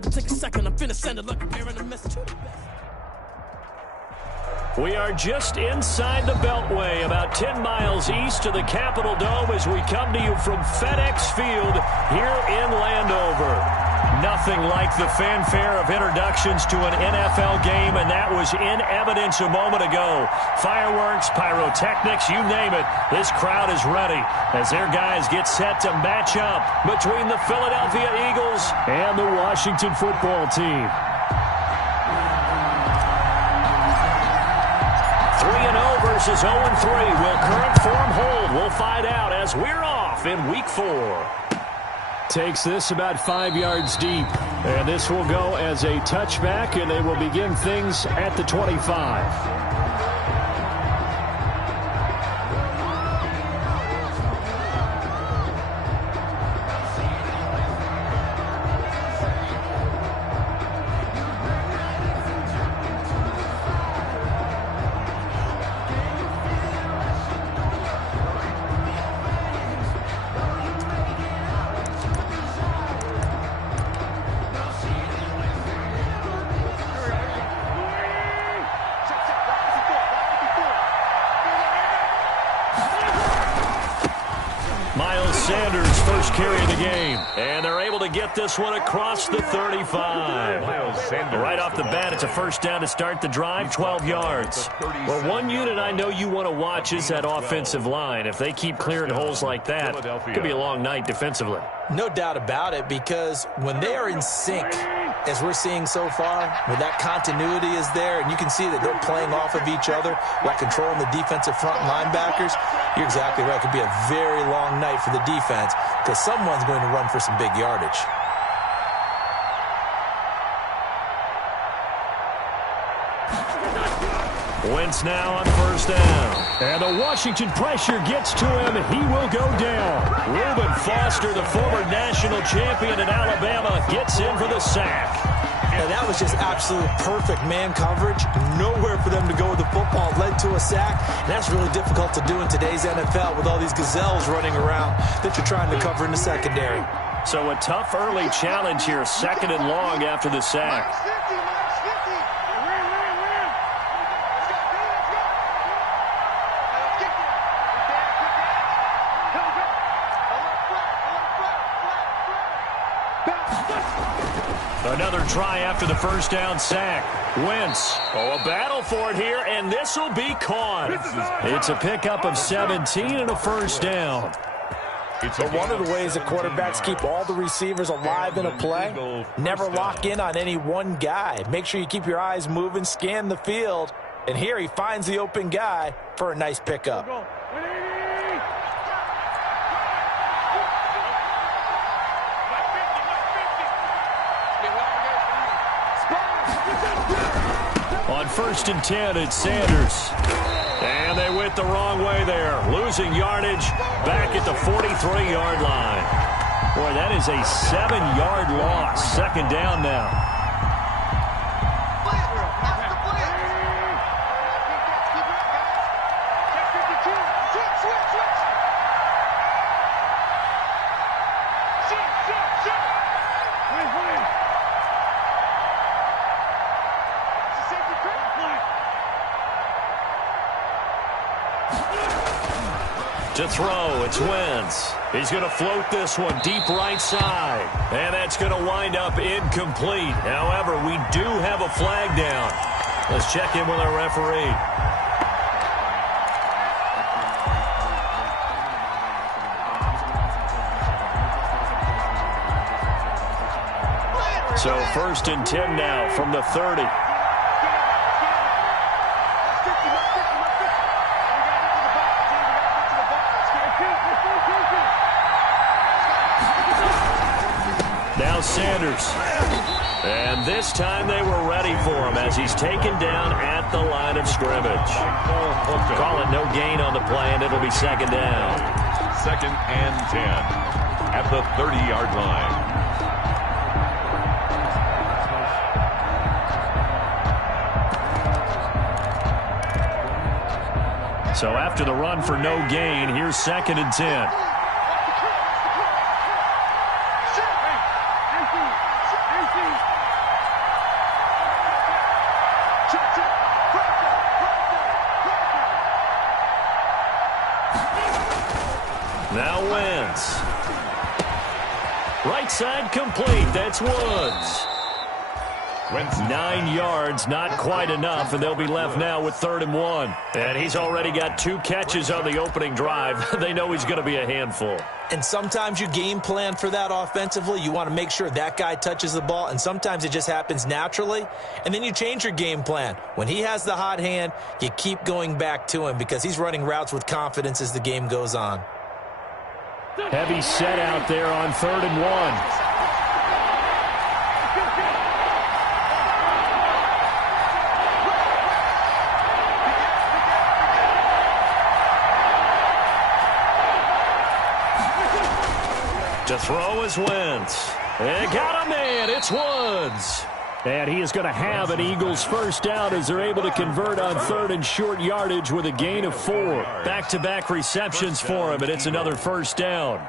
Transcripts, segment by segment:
Take a second, I'm finna send a look here in a message. We are just inside the Beltway, about 10 miles east of the Capitol Dome as we come to you from FedEx Field here in Landover. Nothing like the fanfare of introductions to an NFL game, and that was in evidence a moment ago. Fireworks, pyrotechnics, you name it. This crowd is ready as their guys get set to match up between the Philadelphia Eagles and the Washington football team. 3-0 versus 0-3. Will current form hold? We'll find out as we're off in week 4. Takes this about 5 yards deep. And this will go as a touchback, and they will begin things at the 25. Sanders first carry of the game, and they're able to get this one across the 35. Right off the bat, it's a first down to start the drive, 12 yards. Well, one unit I know you want to watch is that offensive line. If they keep clearing holes like that, it could be a long night defensively. No doubt about it, because when they are in sync, as we're seeing so far, when that continuity is there, and you can see that they're playing off of each other while controlling the defensive front linebackers, you're exactly right. It could be a very long night for the defense because someone's going to run for some big yardage. Wentz now on first down. And the Washington pressure gets to him. He will go down. Reuben Foster, the former national champion in Alabama, gets in for the sack. And that was just absolute perfect man coverage. Nowhere for them to go with the football. Led to a sack. And that's really difficult to do in today's NFL with all these gazelles running around that you're trying to cover in the secondary. So a tough early challenge here, second and long after the sack. Another try after the first down sack. Wentz, a battle for it here, and this will be caught. It's a pickup of 17 and a first down. But one of the ways that quarterbacks keep all the receivers alive in a play, never lock in on any one guy. Make sure you keep your eyes moving, scan the field, and here he finds the open guy for a nice pickup. On first and 10, it's Sanders. And they went the wrong way there. Losing yardage back at the 43-yard line. Boy, that is a 7-yard loss. Second down now. To throw, it's Wentz. He's going to float this one deep right side. And that's going to wind up incomplete. However, we do have a flag down. Let's check in with our referee. So first and 10 now from the 30. Now Sanders. And this time they were ready for him as he's taken down at the line of scrimmage. Call it no gain on the play, and it'll be second down. Second and 10 at the 30-yard line. So after the run for no gain, here's second and 10. Wentz. Right side complete. That's Woods. 9 yards, not quite enough, and they'll be left now with 3rd and 1. And he's already got 2 catches on the opening drive. They know he's going to be a handful. And sometimes you game plan for that offensively. You want to make sure that guy touches the ball, and sometimes it just happens naturally. And then you change your game plan. When he has the hot hand, you keep going back to him because he's running routes with confidence as the game goes on. Heavy set out there on 3rd and 1. To throw is Wentz. And got a man. It's Woods. And he is going to have an Eagles first down as they're able to convert on 3rd and short yardage with a gain of 4. Back-to-back receptions for him, and it's another first down.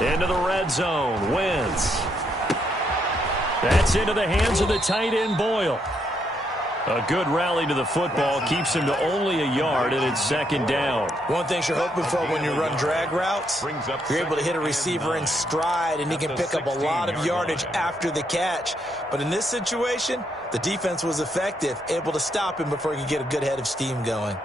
Into the red zone. Wentz. That's into the hands of the tight end, Boyle. A good rally to the football keeps him to only a yard, and it's 2nd down. One thing you're hoping for when you run drag routes, you're able to hit a receiver in stride, and he can pick up a lot of yardage after the catch. But in this situation, the defense was effective, able to stop him before he could get a good head of steam going.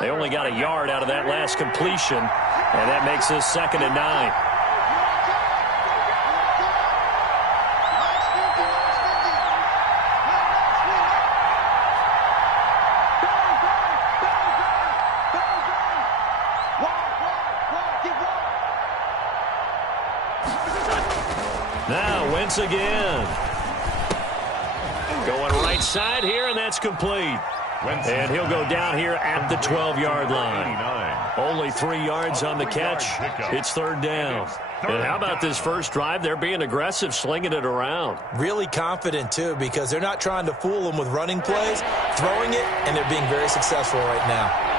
They only got a yard out of that last completion, and that makes this 2nd and 9. Now Wentz again. Going right side here, and that's complete. And he'll go down here at the 12-yard line. Only 3 yards on the catch. It's 3rd down. And how about this first drive? They're being aggressive, slinging it around. Really confident, too, because they're not trying to fool them with running plays, throwing it, and they're being very successful right now.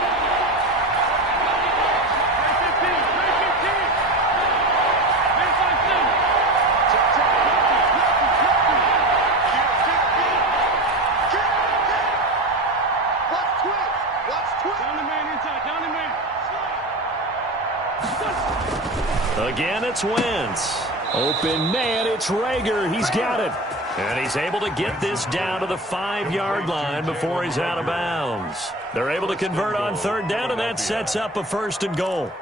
Again, it's Wentz. Open man, it's Rager. He's got it. And he's able to get this down to the 5-yard line before he's out of bounds. They're able to convert on 3rd down, and that sets up a 1st and goal.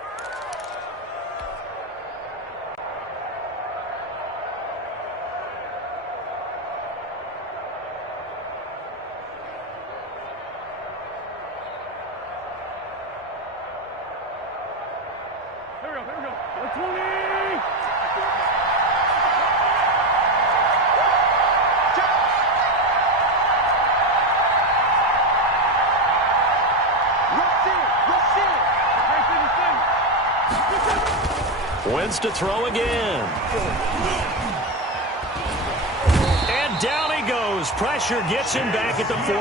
Wentz to throw again. And down he goes. Pressure gets him back at the 14.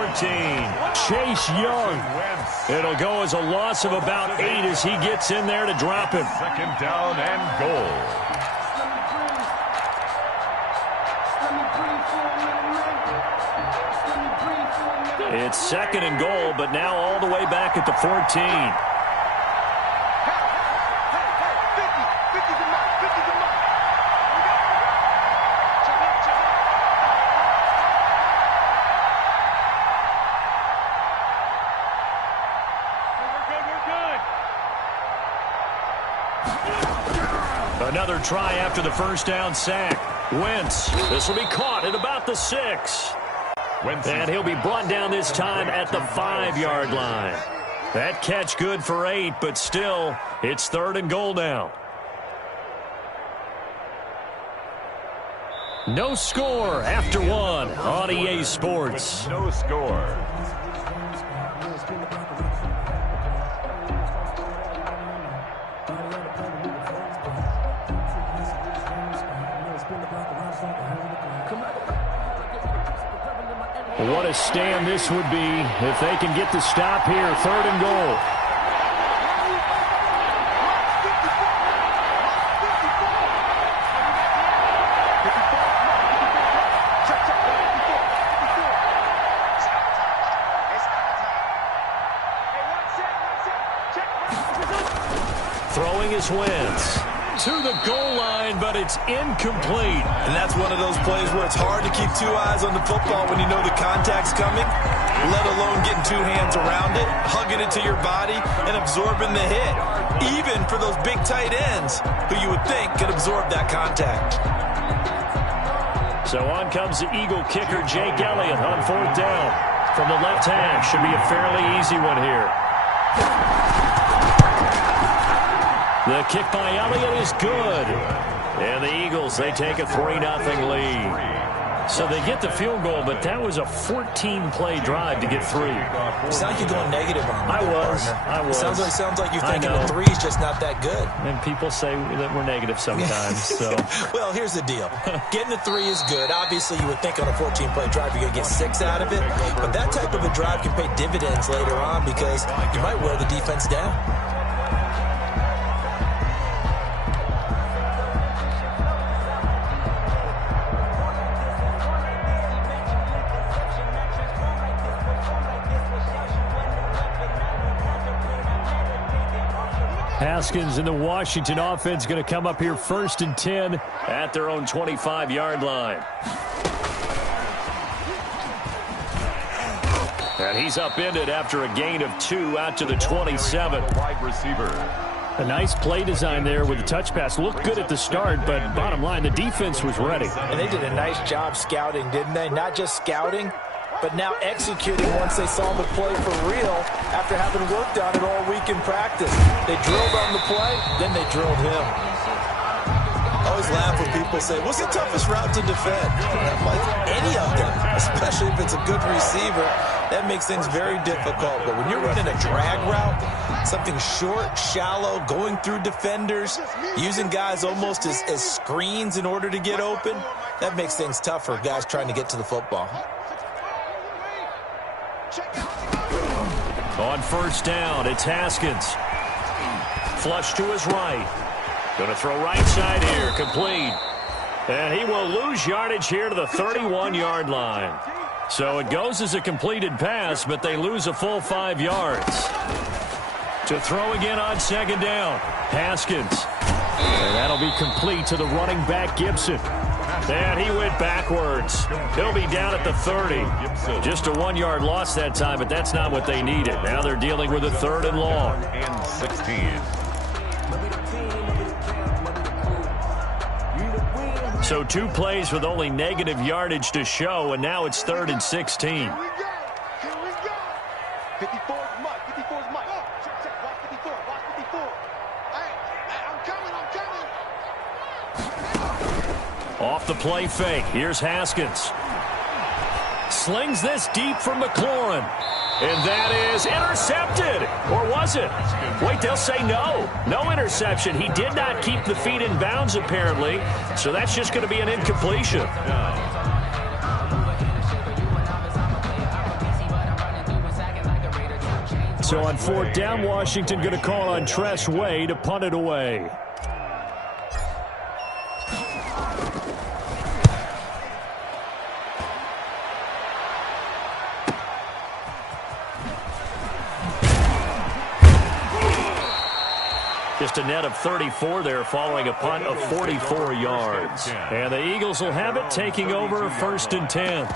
Chase Young. It'll go as a loss of about 8 as he gets in there to drop him. 2nd down and goal. It's 2nd and goal, but now all the way back at the 14. Another try after the first down sack. Wentz. This will be caught at about the 6. And he'll be brought down this time at the 5-yard line. That catch good for 8, but still, it's 3rd and goal now. No score after 1 on EA Sports. No score. What a stand this would be if they can get the stop here. 3rd and goal. Throwing his Wentz to the goal line, but it's incomplete. And that's one of those plays where it's hard to keep 2 eyes on the football when you know the contact's coming, let alone getting 2 hands around it, hugging it to your body, and absorbing the hit, even for those big tight ends who you would think could absorb that contact. So on comes the Eagle kicker, Jake Elliott, on 4th down. From the left hash, should be a fairly easy one here. The kick by Elliott is good. And the Eagles, they take a 3-0 lead. So they get the field goal, but that was a 14-play drive to get through. It's not like you're going negative on me. I was. Sounds like you're thinking the 3's just not that good. And people say that we're negative sometimes. So. Well, here's the deal. Getting the 3 is good. Obviously, you would think on a 14-play drive you're going to get 6 out of it. But that type of a drive can pay dividends later on because you might wear the defense down. Haskins and the Washington offense going to come up here 1st and 10 at their own 25-yard line. And he's upended after a gain of 2 out to the 27. Wide receiver. A nice play design there with the touch pass. Looked good at the start, but bottom line, the defense was ready. And they did a nice job scouting, didn't they? Not just scouting, but now executing once they saw the play for real after having worked on it all week in practice. They drilled on the play, then they drilled him. I always laugh when people say, what's the toughest route to defend? I'm like, any of them, especially if it's a good receiver. That makes things very difficult. But when you're running a drag route, something short, shallow, going through defenders, using guys almost as screens in order to get open, that makes things tough for guys trying to get to the football. On 1st down, it's Haskins. Flush to his right. Going to throw right side here, complete. And he will lose yardage here to the 31-yard line. So it goes as a completed pass, but they lose a full 5 yards. To throw again on 2nd down, Haskins. And that'll be complete to the running back, Gibson. And he went backwards. He'll be down at the 30. Just a 1-yard loss that time, but that's not what they needed. Now they're dealing with a 3rd and long. And 16. So 2 plays with only negative yardage to show, and now it's 3rd and 16. Here we go. 54 is Mike. 54 is Mike. Check. Watch 54. Watch 54. Hey, I'm coming. Off the play fake. Here's Haskins. Slings this deep for McLaurin. And that is intercepted. Or was it? Wait, they'll say no. No interception. He did not keep the feet in bounds, apparently. So that's just going to be an incompletion. So on 4th down, Washington going to call on Tress Way to punt it away. Just a net of 34 there following a punt of 44 yards. And the Eagles will have it, taking over 1st and 10.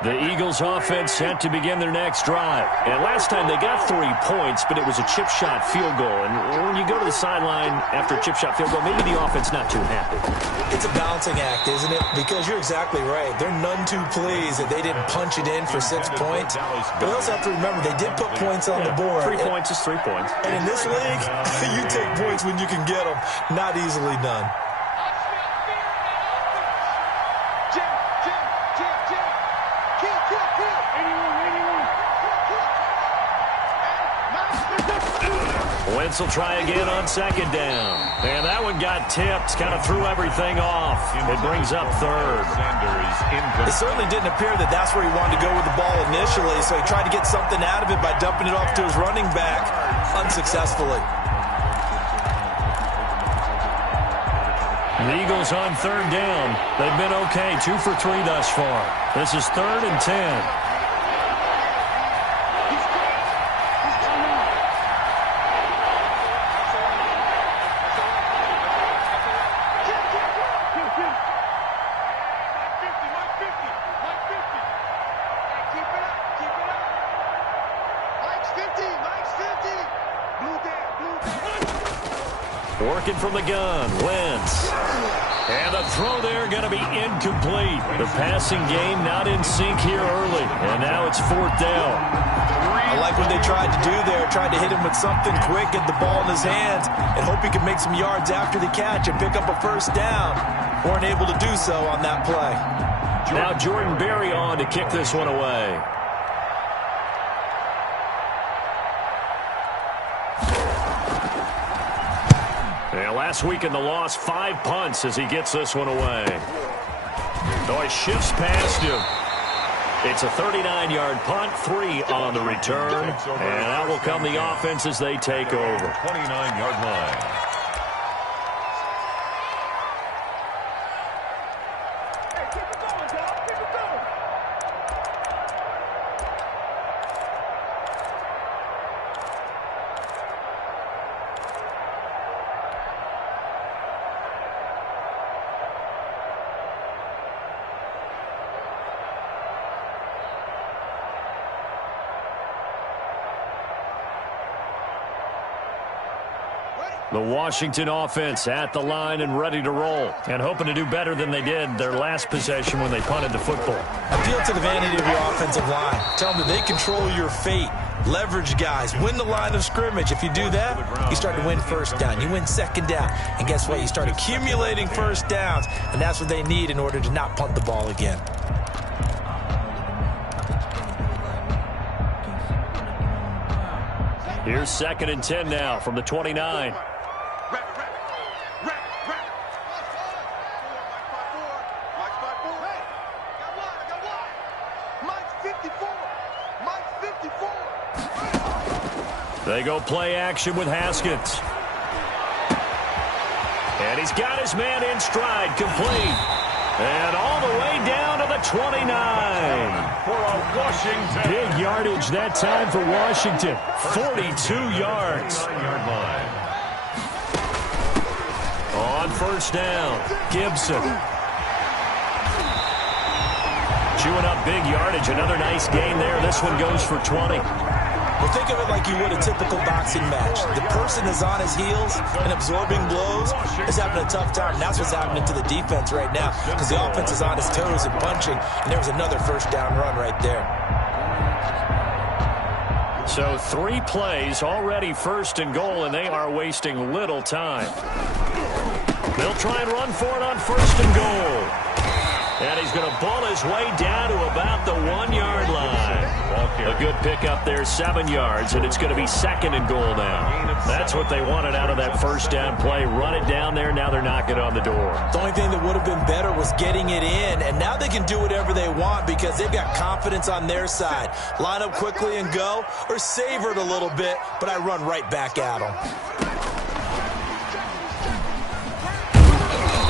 The Eagles offense set to begin their next drive. And last time they got 3 points, but it was a chip shot field goal. And when you go to the sideline after a chip shot field goal, maybe the offense not too happy. It's a balancing act, isn't it? Because you're exactly right. They're none too pleased that they didn't punch it in for 6 points. But we also have to remember they did put points on the board. 3 points is 3 points. And in this league, you take points when you can get them. Not easily done. Jim. Wentz will try again on second down. And that one got tipped, kind of threw everything off. It brings up third. It certainly didn't appear that that's where he wanted to go with the ball initially, so he tried to get something out of it by dumping it off to his running back unsuccessfully. The Eagles on third down. They've been okay, 2 for 3 thus far. This is 3rd and 10. Working from the gun, Wentz. And the throw there going to be incomplete. The passing game not in sync here early. And now it's 4th down. I like what they tried to do there. Tried to hit him with something quick, get the ball in his hands, and hope he could make some yards after the catch and pick up a first down. Weren't able to do so on that play. Now Jordan Berry on to kick this one away. Last week in the loss, 5 punts as he gets this one away. So he shifts past him. It's a 39-yard punt, 3 on the return. And out will come the offense as they take over. 29-yard line. The Washington offense at the line and ready to roll, and hoping to do better than they did their last possession when they punted the football. Appeal to the vanity of your offensive line. Tell them that they control your fate. Leverage guys. Win the line of scrimmage. If you do that, you start to win first down. You win second down. And guess what? You start accumulating first downs, and that's what they need in order to not punt the ball again. Here's 2nd and 10 now from the 29. They go play action with Haskins. And he's got his man in stride, complete. And all the way down to the 29. For a Washington. Big yardage that time for Washington. 42 yards. On first down, Gibson. Chewing up big yardage. Another nice gain there. This one goes for 20. Well, think of it like you would a typical boxing match. The person is on his heels and absorbing blows is having a tough time. And that's what's happening to the defense right now because the offense is on his toes and punching, and there was another first down run right there. So 3 plays, already 1st and goal, and they are wasting little time. They'll try and run for it on 1st and goal. And he's going to ball his way down to about the 1-yard line. A good pickup there, 7 yards, and it's going to be 2nd and goal now. That's what they wanted out of that first down play. Run it down there. Now they're knocking on the door. The only thing that would have been better was getting it in, and now they can do whatever they want because they've got confidence on their side. Line up quickly and go, or savor it a little bit, but I run right back at them.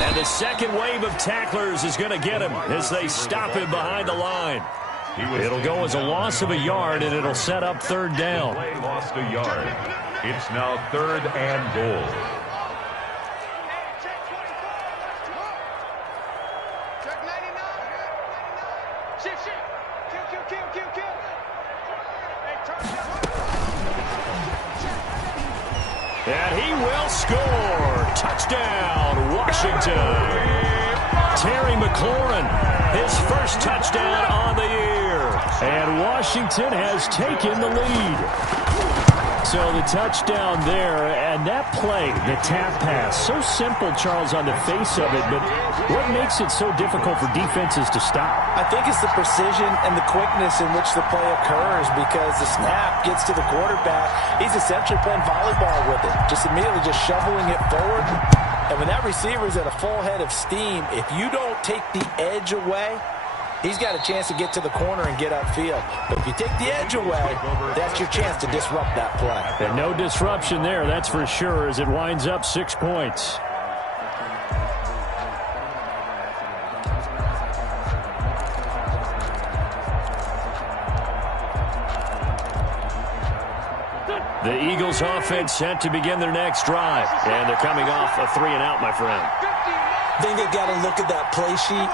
And the second wave of tacklers is going to get him as they stop him behind the line. It'll go as a loss of a yard, and it'll set up 3rd down. Lost a yard. It's now 3rd and goal. Check 99. Shift. Kill. And he will score. Touchdown, Washington. Terry McLaurin, his first touchdown on the year. And Washington has taken the lead. So the touchdown there, and that play, the tap pass, so simple, Charles, on the face of it, but what makes it so difficult for defenses to stop? I think it's the precision and the quickness in which the play occurs, because the snap gets to the quarterback. He's essentially playing volleyball with it, just immediately just shoveling it forward. And when that receiver's at a full head of steam, if you don't take the edge away, he's got a chance to get to the corner and get upfield. But if you take the edge away, that's your chance to disrupt that play. And no disruption there, that's for sure, as it winds up 6 points. The Eagles offense set to begin their next drive. And they're coming off a 3-and-out, my friend. I think they've got to look at that play sheet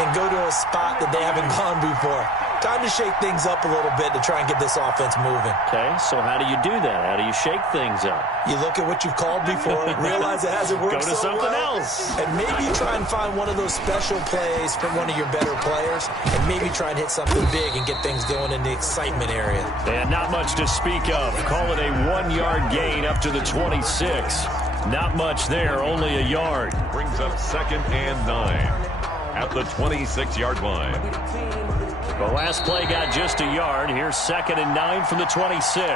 and go to a spot that they haven't gone before. Time to shake things up a little bit to try and get this offense moving. Okay, so how do you do that? How do you shake things up? You look at what you've called before, realize it hasn't worked Go to so something well, else. and maybe try and find one of those special plays from one of your better players, and maybe try and hit something big and get things going in the excitement area. And not much to speak of. Call it a 1-yard gain up to the 26. Not much there, only a yard. Brings up 2nd and 9 at the 26-yard line. The last play got just a yard. Here's 2nd and 9 from the 26.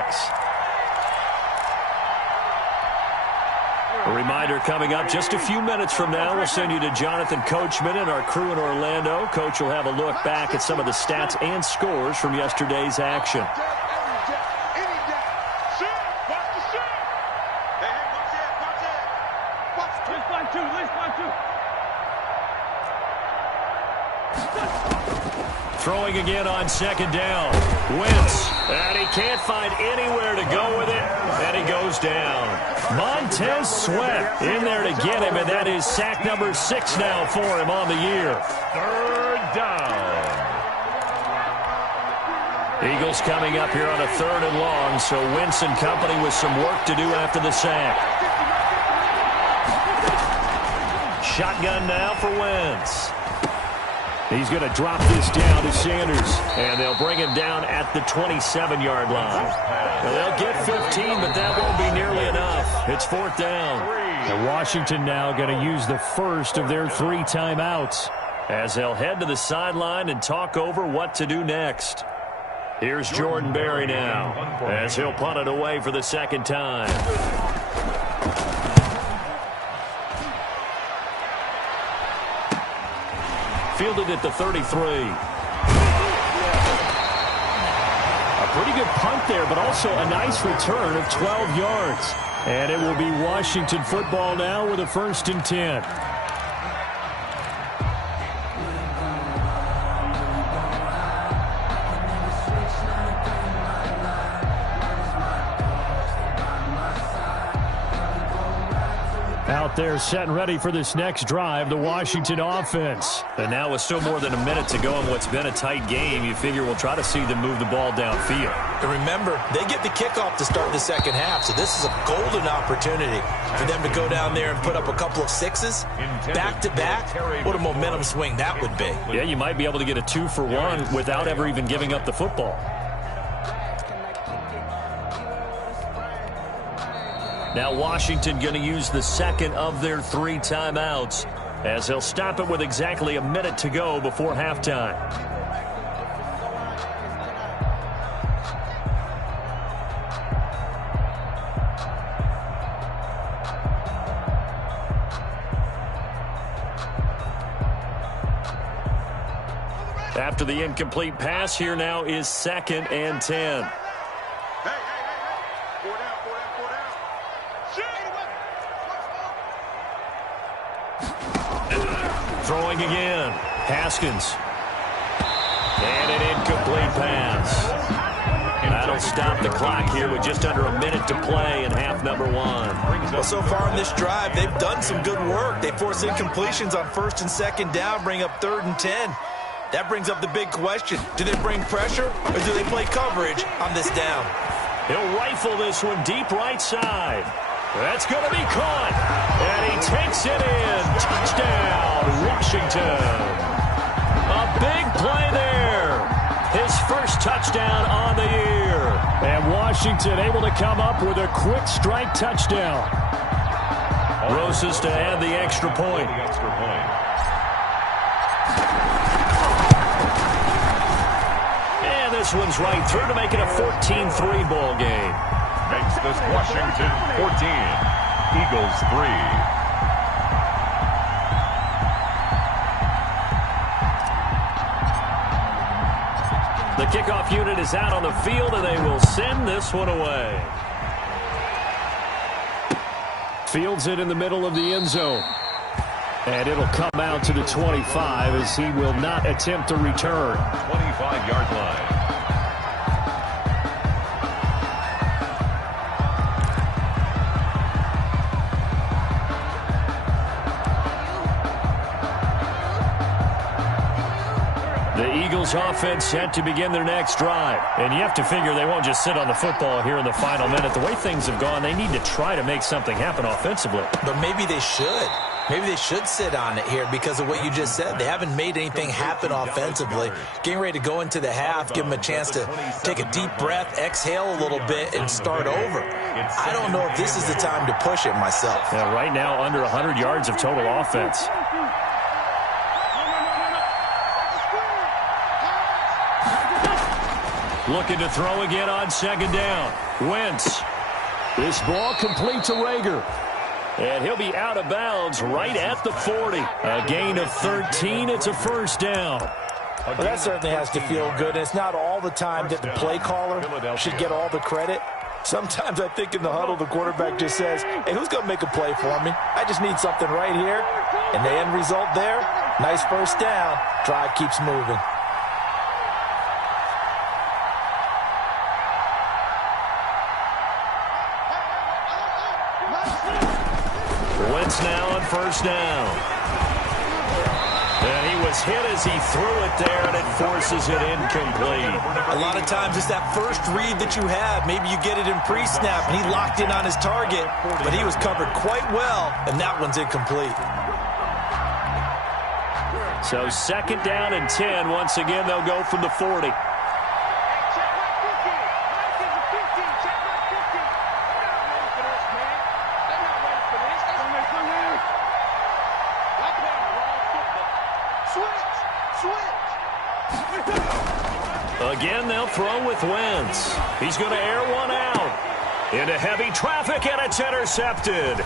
A reminder coming up just a few minutes from now. We'll send you to Jonathan Coachman and our crew in Orlando. Coach will have a look back at some of the stats and scores from yesterday's action. Throwing again on 2nd down. Wentz, and he can't find anywhere to go with it, and he goes down. Montez Sweat in there to get him, and that is sack number 6 now for him on the year. 3rd down. Eagles coming up here on a 3rd and long, so Wentz and company with some work to do after the sack. Shotgun now for Wentz. He's going to drop this down to Sanders, and they'll bring him down at the 27-yard line. Now, they'll get 15, but that won't be nearly enough. It's 4th down. And Washington now going to use the first of their 3 timeouts as they'll head to the sideline and talk over what to do next. Here's Jordan Berry now as he'll punt it away for the 2nd time. Fielded at the 33. A pretty good punt there, but also a nice return of 12 yards. And it will be Washington football now with a 1st and 10. Out there set and ready for this next drive, the Washington offense. And now with still more than a minute to go in what's been a tight game, you figure we'll try to see them move the ball downfield. And remember, they get the kickoff to start the 2nd half, so this is a golden opportunity for them to go down there and put up a couple of 6s back-to-back. What a momentum swing that would be. Yeah, you might be able to get a 2-for-1 without ever even giving up the football. Now Washington going to use the 2nd of their 3 timeouts as they'll stop it with exactly a minute to go before halftime. After the incomplete pass, here now is 2nd and 10. Throwing again. Haskins. And an incomplete pass. That'll stop the clock here with just under a minute to play in half number 1. Well, so far in this drive, they've done some good work. They force incompletions on 1st and 2nd down, bring up 3rd and 10. That brings up the big question. Do they bring pressure or do they play coverage on this down? He'll rifle this one deep right side. That's going to be caught. And he takes it in. Touchdown, Washington. A big play there. His first touchdown on the year. And Washington able to come up with a quick strike touchdown. Rosas to add the extra point. And this one's right through to make it a 14-3 ball game. Makes this Washington 14, Eagles 3. The kickoff unit is out on the field, and they will send this one away. Fields it in the middle of the end zone. And it'll come out to the 25 as he will not attempt to return. 25-yard line. Offense set to begin their next drive. And you have to figure they won't just sit on the football here in the final minute. The way things have gone, they need to try to make something happen offensively. But maybe they should. Maybe they should sit on it here because of what you just said. They haven't made anything happen offensively. Getting ready to go into the half, give them a chance to take a deep breath, exhale a little bit, and start over. I don't know if this is the time to push it myself. Yeah, right now, under 100 yards of total offense. Looking to throw again on second down. Wentz. This ball complete to Rager. And he'll be out of bounds right at the 40. A gain of 13. It's a first down. Well, that certainly has to feel good. And it's not all the time that the play caller should get all the credit. Sometimes I think in the huddle, the quarterback just says, hey, who's going to make a play for me? I just need something right here. And the end result there, nice first down. Drive keeps moving. Wentz now on first down. And he was hit as he threw it there, and it forces it incomplete. A lot of times it's that first read that you have. Maybe you get it in pre-snap, and he locked in on his target, but he was covered quite well, and that one's incomplete. So second down and 10. Once again, they'll go from the 40. Again, they'll throw with Wentz. He's going to air one out. Into heavy traffic, and it's intercepted.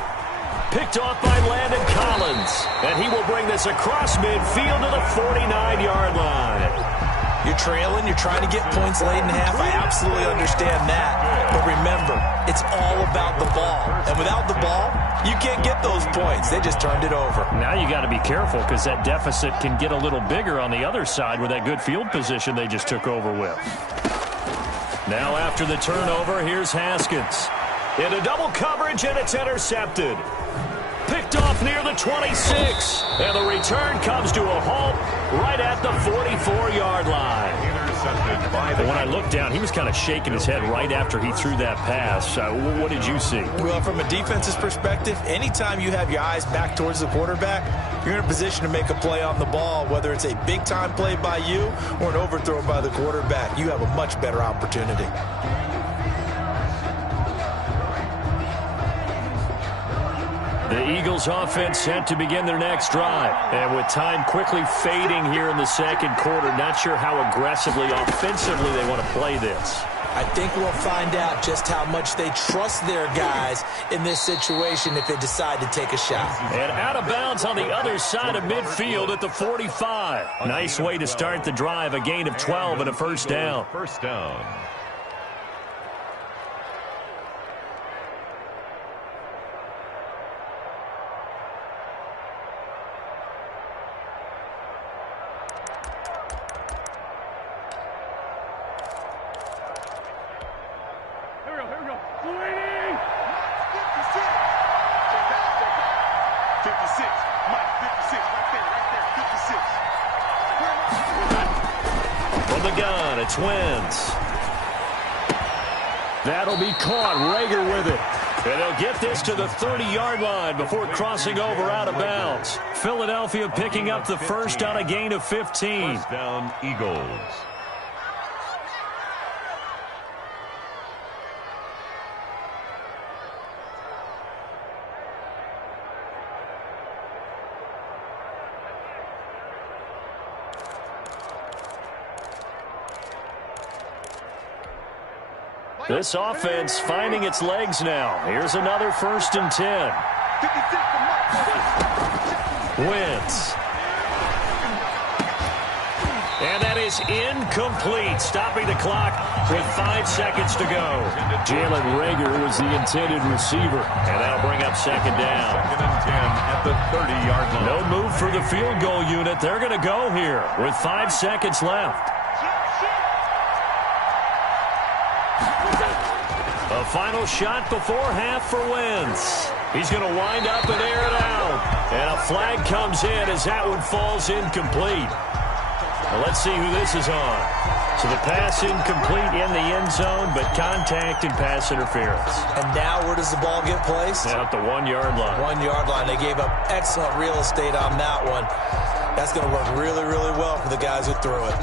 Picked off by Landon Collins. And he will bring this across midfield to the 49-yard line. You're trailing, you're trying to get points late in half. I absolutely understand that. But remember, it's all about the ball. And without the ball, you can't get those points. They just turned it over. Now you got to be careful because that deficit can get a little bigger on the other side with that good field position they just took over with. Now after the turnover, here's Haskins. Into double coverage, and it's intercepted. Picked off near the 26. And the return comes to a halt right at the 44-yard line. But when I looked down, he was kind of shaking his head right after he threw that pass. What did you see? Well, from a defense's perspective, anytime you have your eyes back towards the quarterback, you're in a position to make a play on the ball, whether it's a big-time play by you or an overthrow by the quarterback. You have a much better opportunity. The Eagles offense set to begin their next drive. And with time quickly fading here in the second quarter, not sure how aggressively, offensively they want to play this. I think we'll find out just how much they trust their guys in this situation if they decide to take a shot. And out of bounds on the other side of midfield at the 45. Nice way to start the drive, a gain of 12 and a first down. First down. From the gun, it's Wentz. That'll be caught. Rager with it. And they'll get this to the 30-yard line before crossing over out of bounds. Philadelphia picking up the first on a gain of 15. First down, Eagles. This offense finding its legs now. Here's another 1st and 10. Wentz. And that is incomplete, stopping the clock with 5 seconds to go. Jalen Reagor was the intended receiver, and that'll bring up 2nd down. 2nd and 10 at the 30-yard line. No move for the field goal unit. They're going to go here with 5 seconds left. A final shot before half for Wentz. He's going to wind up and air it out. And a flag comes in as that one falls incomplete. Well, let's see who this is on. So the pass incomplete in the end zone, but contact and pass interference. And now where does the ball get placed? At the 1-yard line. 1-yard line. They gave up excellent real estate on that one. That's going to work really, really well for the guys who threw it.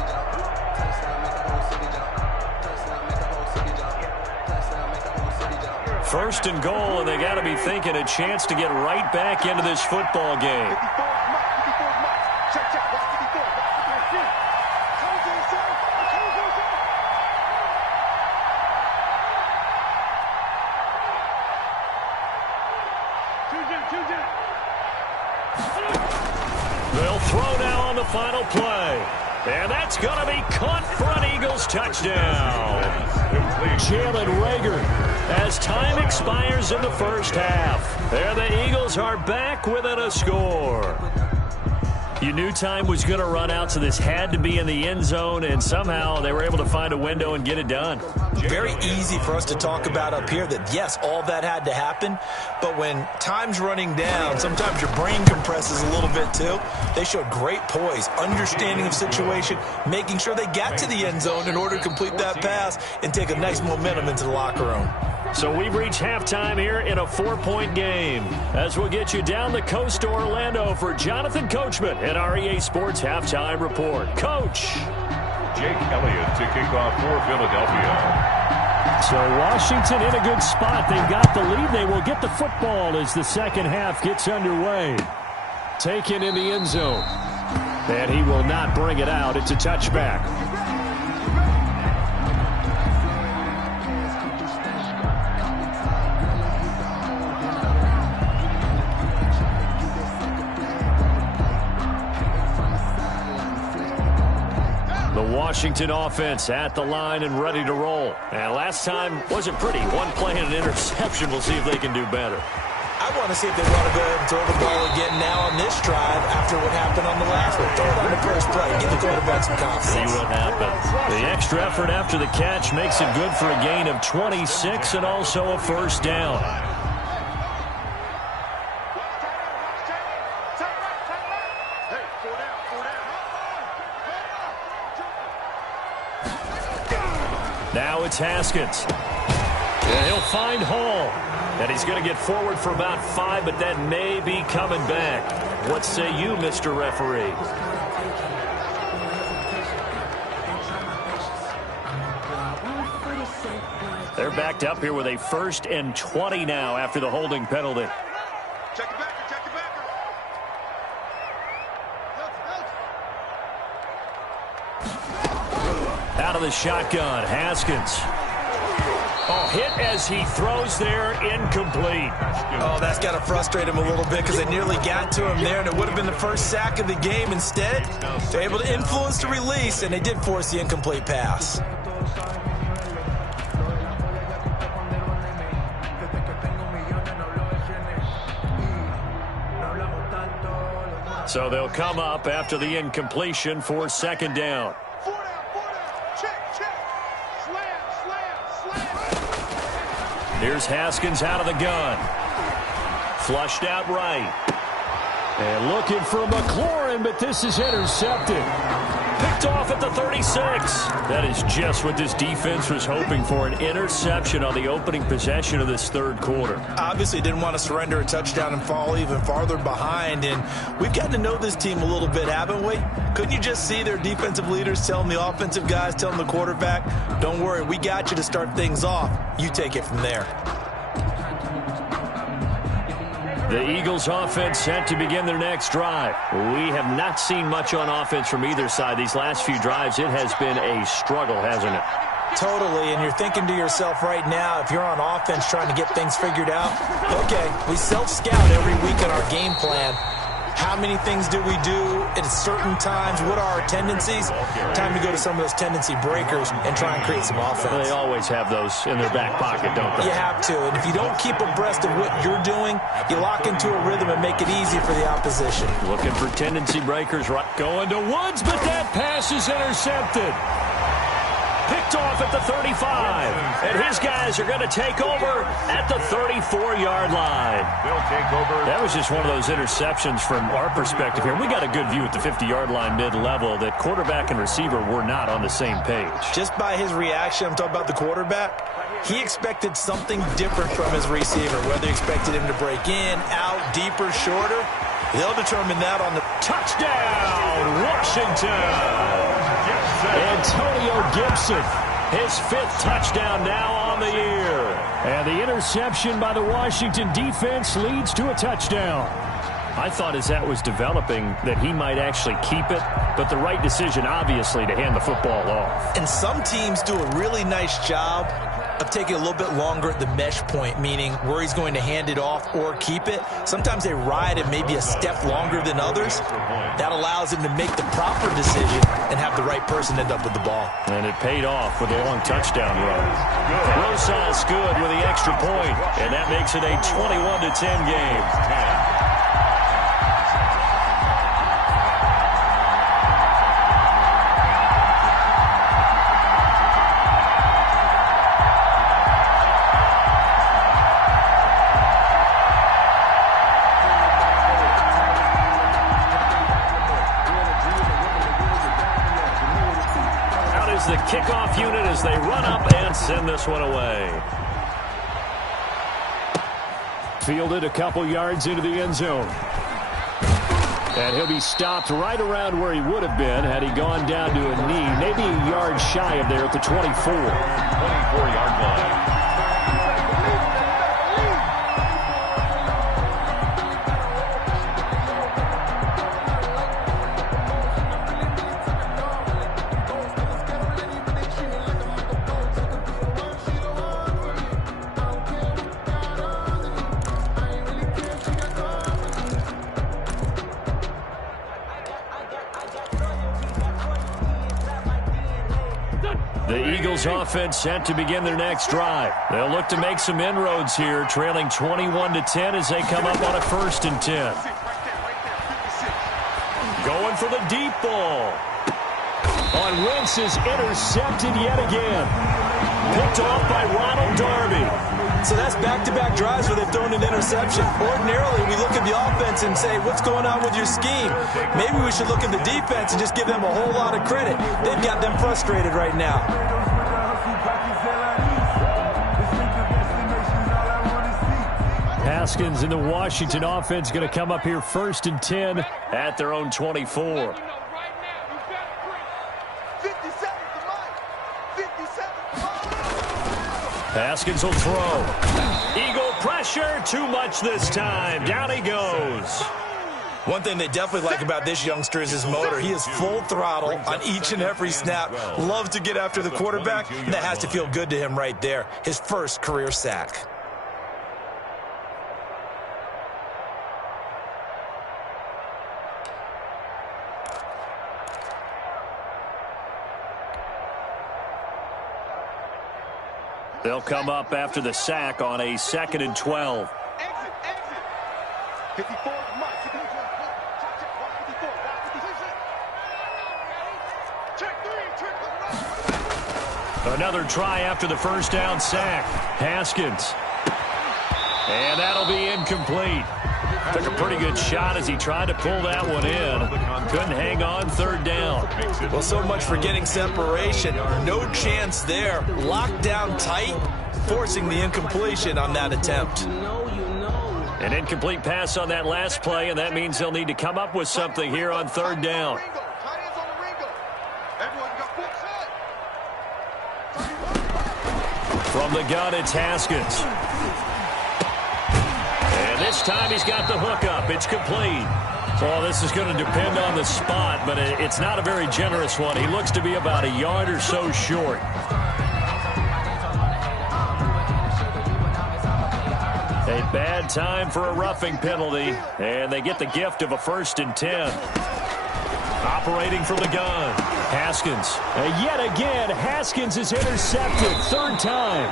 First and goal, and they got to be thinking a chance to get right back into this football game. They'll throw now on the final play. And that's going to be caught for an Eagles touchdown. Jalen Reagor as time expires in the first half. There the Eagles are back within a score. You knew time was going to run out, so this had to be in the end zone, and somehow they were able to find a window and get it done. Very easy for us to talk about up here that, yes, all that had to happen, but when time's running down, sometimes your brain compresses a little bit too. They showed great poise, understanding of situation, making sure they got to the end zone in order to complete that pass and take a nice momentum into the locker room. So we've reached halftime here in a 4-point game. As we'll get you down the coast to Orlando for Jonathan Coachman at our EA Sports Halftime Report. Coach. Jake Elliott to kick off for Philadelphia. So Washington in a good spot. They've got the lead. They will get the football as the second half gets underway. Taken in the end zone. And he will not bring it out. It's a touchback. Washington offense at the line and ready to roll. And last time wasn't pretty. One play and an interception. We'll see if they can do better. I want to see if they want to go ahead and throw the ball again now on this drive after what happened on the last one. Throw it on the first play. Give the quarterback some confidence. See what happens. The extra effort after the catch makes it good for a gain of 26 and also a first down. Now it's Haskins. And he'll find Hall. And he's going to get forward for about 5, but that may be coming back. What say you, Mr. Referee? They're backed up here with a 1st and 20 now after the holding penalty. Check it back. Out of the shotgun, Haskins. Oh, hit as he throws there, incomplete. Oh, that's got to frustrate him a little bit because they nearly got to him there, and it would have been the first sack of the game. Instead, they're able to influence the release, and they did force the incomplete pass. So they'll come up after the incompletion for 2nd down. Here's Haskins out of the gun. Flushed out right. And looking for McLaurin, but this is intercepted. Picked off at the 36. That is just what this defense was hoping for, an interception on the opening possession of this 3rd quarter. Obviously didn't want to surrender a touchdown and fall even farther behind, and we've gotten to know this team a little bit, haven't we? Couldn't you just see their defensive leaders telling the offensive guys, telling the quarterback, don't worry, we got you to start things off. You take it from there. The Eagles offense set to begin their next drive. We have not seen much on offense from either side. These last few drives, it has been a struggle, hasn't it? Totally, and you're thinking to yourself right now, if you're on offense trying to get things figured out, okay, we self-scout every week in our game plan. How many things do we do at certain times? What are our tendencies? Time to go to some of those tendency breakers and try and create some offense. They always have those in their back pocket, don't they? You have to, and if you don't keep abreast of what you're doing, you lock into a rhythm and make it easy for the opposition. Looking for tendency breakers, right? Going to Woods, but that pass is intercepted. Picked off at the 35, and his guys are going to take over at the 34-yard line. They'll take over. That was just one of those interceptions from our perspective here. We got a good view at the 50-yard line mid-level that quarterback and receiver were not on the same page. Just by his reaction, I'm talking about the quarterback, he expected something different from his receiver, whether he expected him to break in, out, deeper, shorter. They'll determine that on the touchdown, Washington. Antonio Gibson, his 5th touchdown now on the year. And the interception by the Washington defense leads to a touchdown. I thought as that was developing that he might actually keep it, but the right decision, obviously, to hand the football off. And some teams do a really nice job of taking a little bit longer at the mesh point, meaning where he's going to hand it off or keep it. Sometimes they ride it maybe a step longer than others. That allows him to make the proper decision and have the right person end up with the ball. And it paid off with a long touchdown run. Rosas good with the extra point, and that makes it a 21-10 game. The kickoff unit as they run up and send this one away. Fielded a couple yards into the end zone. And he'll be stopped right around where he would have been had he gone down to a knee, maybe a yard shy of there at the 24. 24-yard line. The Eagles offense set to begin their next drive. They'll look to make some inroads here, trailing 21-10 as they come up on a 1st and 10. Going for the deep ball. On Wentz is intercepted yet again. Picked off by Ronald Darby. So that's back-to-back drives where they've thrown an interception. Ordinarily, we look at the offense and say, what's going on with your scheme? Maybe we should look at the defense and just give them a whole lot of credit. They've got them frustrated right now. Haskins and the Washington offense going to come up here 1st and 10 at their own 24. Haskins will throw. Eagle pressure, too much this time. Down he goes. One thing they definitely like about this youngster is his motor. He is full throttle on each and every snap. Loves to get after the quarterback, and that has to feel good to him right there. His first career sack. They'll come up after the sack on a 2nd and 12. Another try after the first down sack. Haskins. And that'll be incomplete. Took a pretty good shot as he tried to pull that one in. Couldn't hang on 3rd down. Well, so much for getting separation. No chance there. Locked down tight, forcing the incompletion on that attempt. An incomplete pass on that last play, and that means they'll need to come up with something here on 3rd down. From the gun, it's Haskins. And this time he's got the hookup. It's complete. Well, this is going to depend on the spot, but it's not a very generous one. He looks to be about a yard or so short. A bad time for a roughing penalty, and they get the gift of a 1st and 10. Operating from the gun, Haskins. Yet again, Haskins is intercepted. 3rd time.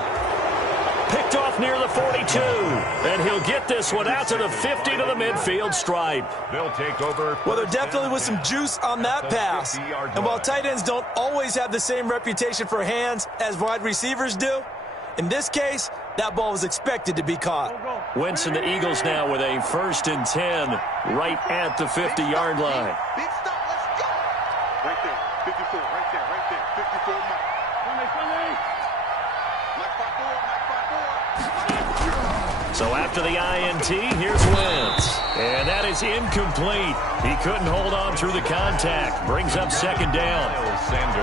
Picked off near the 42, and he'll get this one out to the 50 to the midfield stripe. They'll take over. Well, there definitely was some juice on that pass. And while tight ends don't always have the same reputation for hands as wide receivers do, in this case, that ball was expected to be caught. Wentz and the Eagles now with a 1st and 10 right at the 50-yard line. Big stop, let's go. Right there, 54, right there, 54 Mike. So after the INT, here's Wentz. And that is incomplete. He couldn't hold on through the contact. Brings up 2nd down.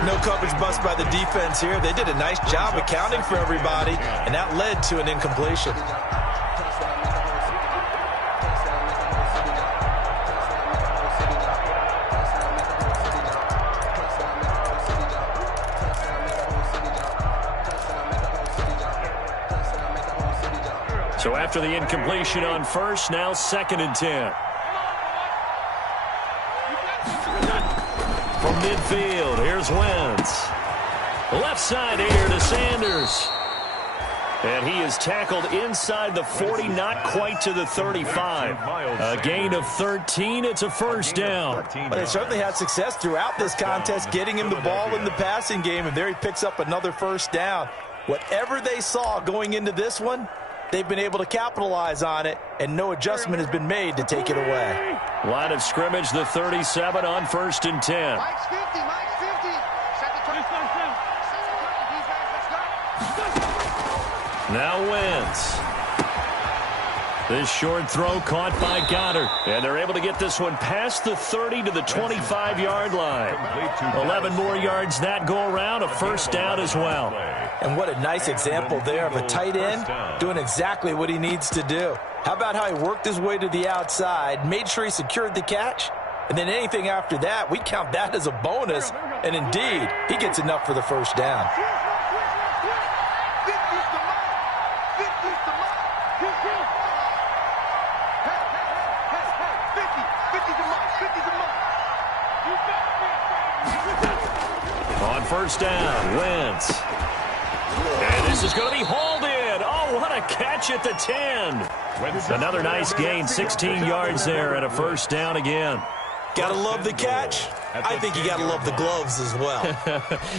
No coverage bust by the defense here. They did a nice job accounting for everybody, and that led to an incompletion. So after the incompletion on 1st, now 2nd and 10. From midfield, here's Wentz. Left side here to Sanders. And he is tackled inside the 40, not quite to the 35. A gain of 13. It's a 1st down. Well, they certainly had success throughout this contest, getting him the ball in the passing game, and there he picks up another 1st down. Whatever they saw going into this one, they've been able to capitalize on it, and no adjustment has been made to take it away. Line of scrimmage, the 37 on 1st and 10. Mike's 50, Mike's 50. Second turn. Let's go. Now Wentz. This short throw caught by Goddard. And they're able to get this one past the 30 to the 25-yard line. 11 more yards that go around, a 1st down as well. And what a nice example there of a tight end doing exactly what he needs to do. How about how he worked his way to the outside, made sure he secured the catch, and then anything after that, we count that as a bonus. And indeed, he gets enough for the 1st down. On 1st down, Wentz. And this is going to be hauled in. Oh, what a catch at the 10. Another nice gain, 16 yards there and a 1st down again. Gotta love the catch. I think you gotta love the gloves as well.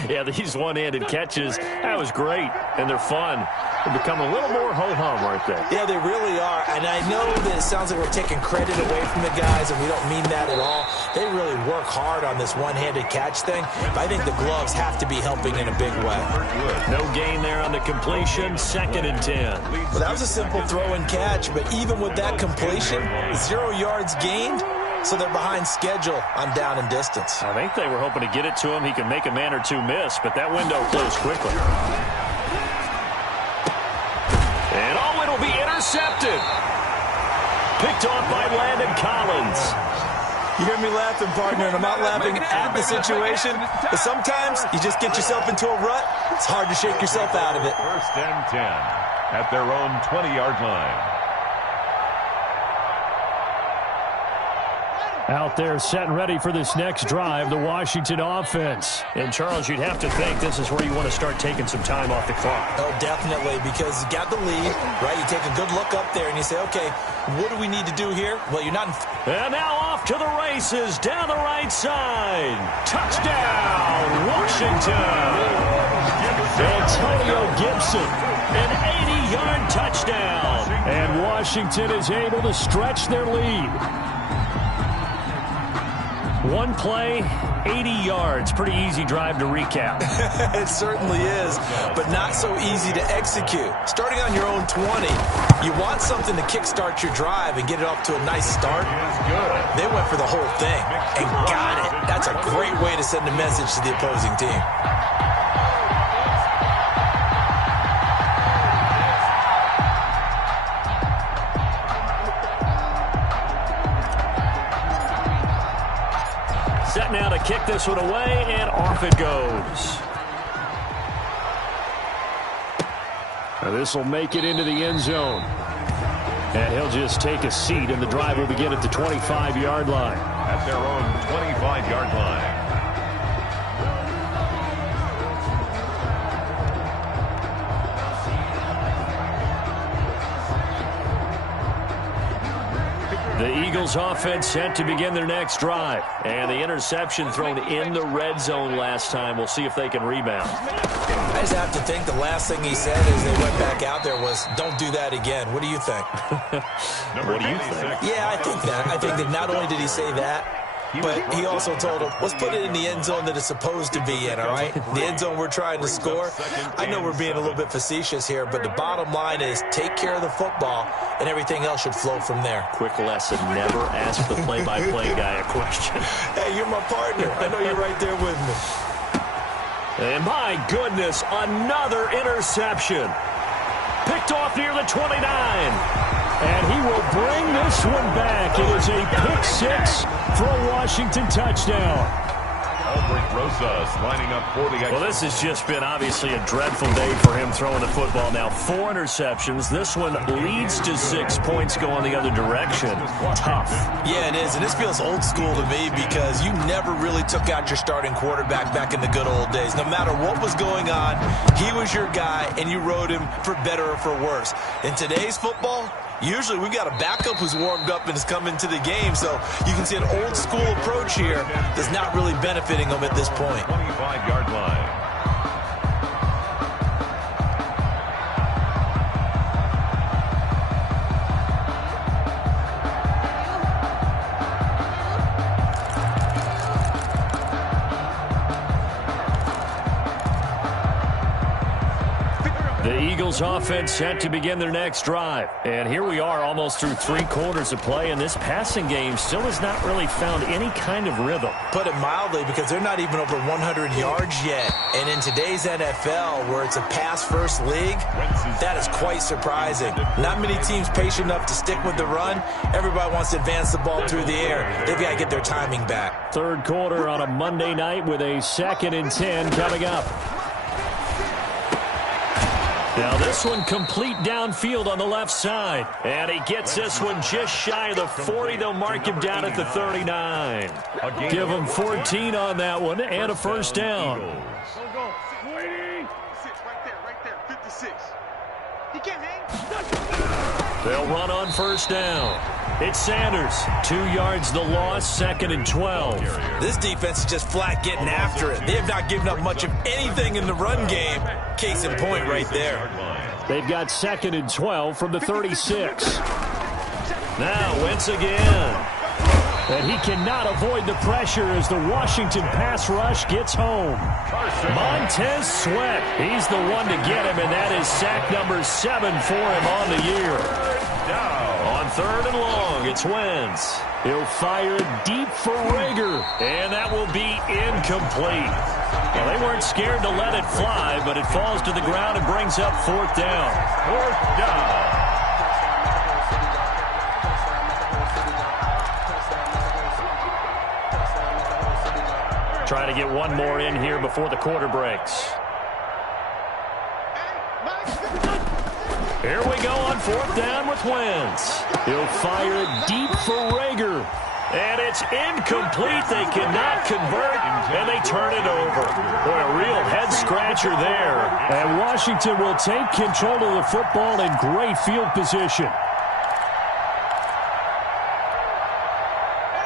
Yeah, these one-handed catches, that was great, and they're fun. They become a little more ho-hum, aren't they? Yeah, they really are. And I know that it sounds like we're taking credit away from the guys, and we don't mean that at all. They really work hard on this one-handed catch thing. But I think the gloves have to be helping in a big way. No gain there on the completion, 2nd and 10. Well, that was a simple throw and catch, but even with that completion, 0 yards gained. So they're behind schedule on down and distance. I think they were hoping to get it to him. He could make a man or two miss, but that window closed quickly. And oh, it'll be intercepted. Picked off by Landon Collins. You hear me laughing, partner, and I'm not laughing at the situation. But sometimes you just get yourself into a rut. It's hard to shake yourself out of it. 1st and 10 at their own 20-yard line. Out there set and ready for this next drive, the Washington offense. And, Charles, you'd have to think this is where you want to start taking some time off the clock. Oh, definitely, because you got the lead, right? You take a good look up there and you say, okay, what do we need to do here? Well, you're not... And now off to the races, down the right side. Touchdown, Washington. Antonio Gibson, an 80-yard touchdown. And Washington is able to stretch their lead. One play, 80 yards. Pretty easy drive to recap. It certainly is, but not so easy to execute. Starting on your own 20, you want something to kickstart your drive and get it off to a nice start. They went for the whole thing and got it. That's a great way to send a message to the opposing team. Set now to kick this one away, and off it goes. Now this will make it into the end zone. And he'll just take a seat, and the drive will begin at the 25-yard line. At their own 25-yard line. The Eagles offense set to begin their next drive. And the interception thrown in the red zone last time. We'll see if they can rebound. I just have to think the last thing he said as they went back out there was, don't do that again. What do you think? What do you think? Yeah, I think that. I think that not only did he say that, but he also told him, let's put it in the end zone that it's supposed to be in, all right? The end zone we're trying to score. I know we're being a little bit facetious here, but the bottom line is take care of the football, and everything else should flow from there. Quick lesson, never ask the play-by-play guy a question. Hey, you're my partner. I know you're right there with me. And my goodness, another interception. Picked off near the 29. And he will bring this one back. It is a pick-6 for a Washington touchdown. Rosas lining up for the Well, this has just been obviously a dreadful day for him throwing the football. Now 4 interceptions. This one leads to 6 points going the other direction. Tough. Yeah, it is. And this feels old school to me because you never really took out your starting quarterback back in the good old days. No matter what was going on, he was your guy, and you rode him for better or for worse. In today's football, usually we got a backup who's warmed up and is coming to the game, so you can see an old school approach here that's not really benefiting him at this point. 25-yard line. The Eagles offense set to begin their next drive. And here we are almost through 3 quarters of play, and this passing game still has not really found any kind of rhythm. Put it mildly, because they're not even over 100 yards yet. And in today's NFL, where it's a pass-first league, that is quite surprising. Not many teams patient enough to stick with the run. Everybody wants to advance the ball through the air. They've got to get their timing back. Third quarter on a Monday night with a 2nd and 10 coming up. Now this one complete downfield on the left side. And he gets this one just shy of the 40. They'll mark him down at the 39. Give him 14 on that one and a first down. Go. Sit right there. 56. He can't hang. They'll run on first down. It's Sanders. 2 yards the loss, 2nd and 12. This defense is just flat getting after it. They have not given up much of anything in the run game. Case in point right there. They've got 2nd and 12 from the 36. Now Wentz again. And he cannot avoid the pressure as the Washington pass rush gets home. Montez Sweat, he's the one to get him, and that is sack number 7 for him on the year. On 3rd and long, it's Wentz. He'll fire deep for Rager, and that will be incomplete. Well, they weren't scared to let it fly, but it falls to the ground and brings up 4th down. 4th down. Trying to get one more in here before the quarter breaks. Here we go on 4th down with Wentz. He'll fire it deep for Rager. And it's incomplete. They cannot convert, and they turn it over. Boy, a real head-scratcher there. And Washington will take control of the football in great field position.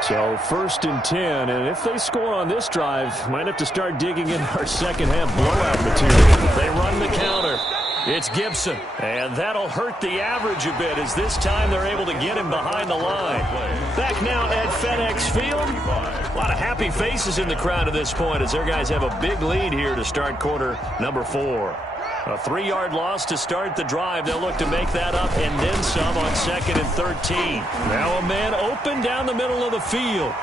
So 1st and 10, and if they score on this drive, might have to start digging in our second-half blowout material. They run the counter. It's Gibson, and that'll hurt the average a bit as this time they're able to get him behind the line. Back now at FedEx Field. A lot of happy faces in the crowd at this point as their guys have a big lead here to start quarter number 4. A 3-yard loss to start the drive. They'll look to make that up and then some on 2nd and 13. Now a man open down the middle of the field.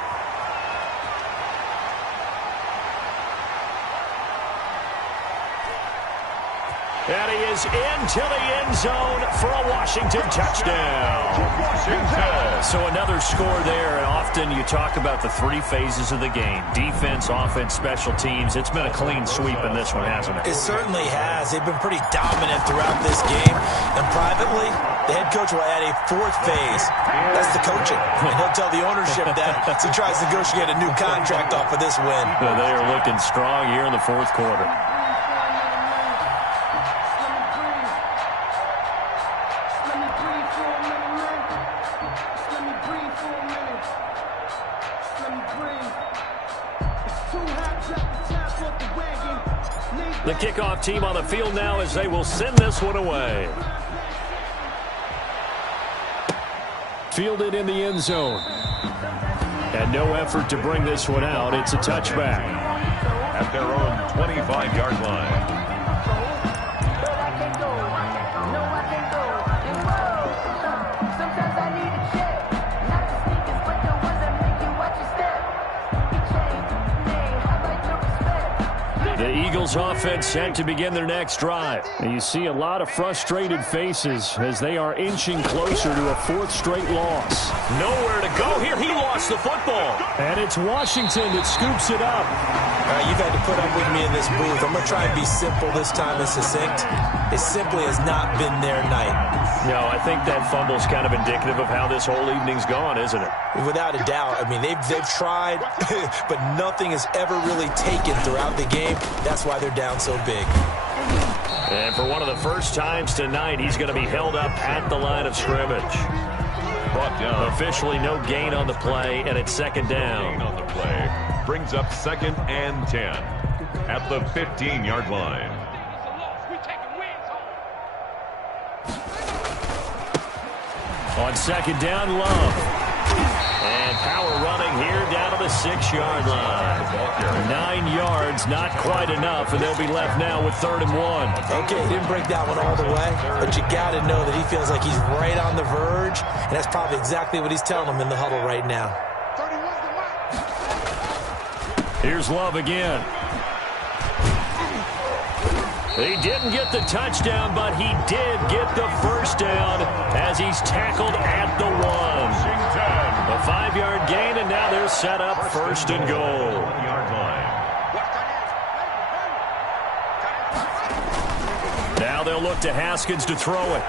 And he is into the end zone for a Washington touchdown. So another score there. And often you talk about the 3 phases of the game. Defense, offense, special teams. It's been a clean sweep in this one, hasn't it? It certainly has. They've been pretty dominant throughout this game. And privately, The head coach will add a fourth phase. That's the coaching. And he'll tell the ownership that as he tries to negotiate a new contract off of this win. They are looking strong here in the fourth quarter. The kickoff team on the field now as they will send this one away. Fielded in the end zone. And no effort to bring this one out. It's a touchback. At their own 25-yard line. The Eagles offense set to begin their next drive. And you see a lot of frustrated faces as they are inching closer to a fourth straight loss. Nowhere to go here. He lost the football. And it's Washington that scoops it up. You've had to put up with me in this booth. I'm going to try and be simple this time and succinct. It simply has not been their night. No, I think that fumble's kind of indicative of how this whole evening's gone, isn't it? Without a doubt. I mean, they've tried, but nothing has ever really taken throughout the game. That's why they're down so big. And for one of the first times tonight, he's going to be held up at the line of scrimmage. Brought down. Officially no gain on the play, and it's second down. Gain on the play. Brings up 2nd and 10 at the 15-yard line. On second down, Love. And power running here down to the 6-yard line. 9 yards, not quite enough, and they'll be left now with 3rd and 1. Okay, he didn't break that one all the way, but you got to know that he feels like he's right on the verge, and that's probably exactly what he's telling them in the huddle right now. Here's Love again. He didn't get the touchdown, but he did get the first down as he's tackled at the 1. A 5-yard gain, and now they're set up 1st and goal. Now they'll look to Haskins to throw it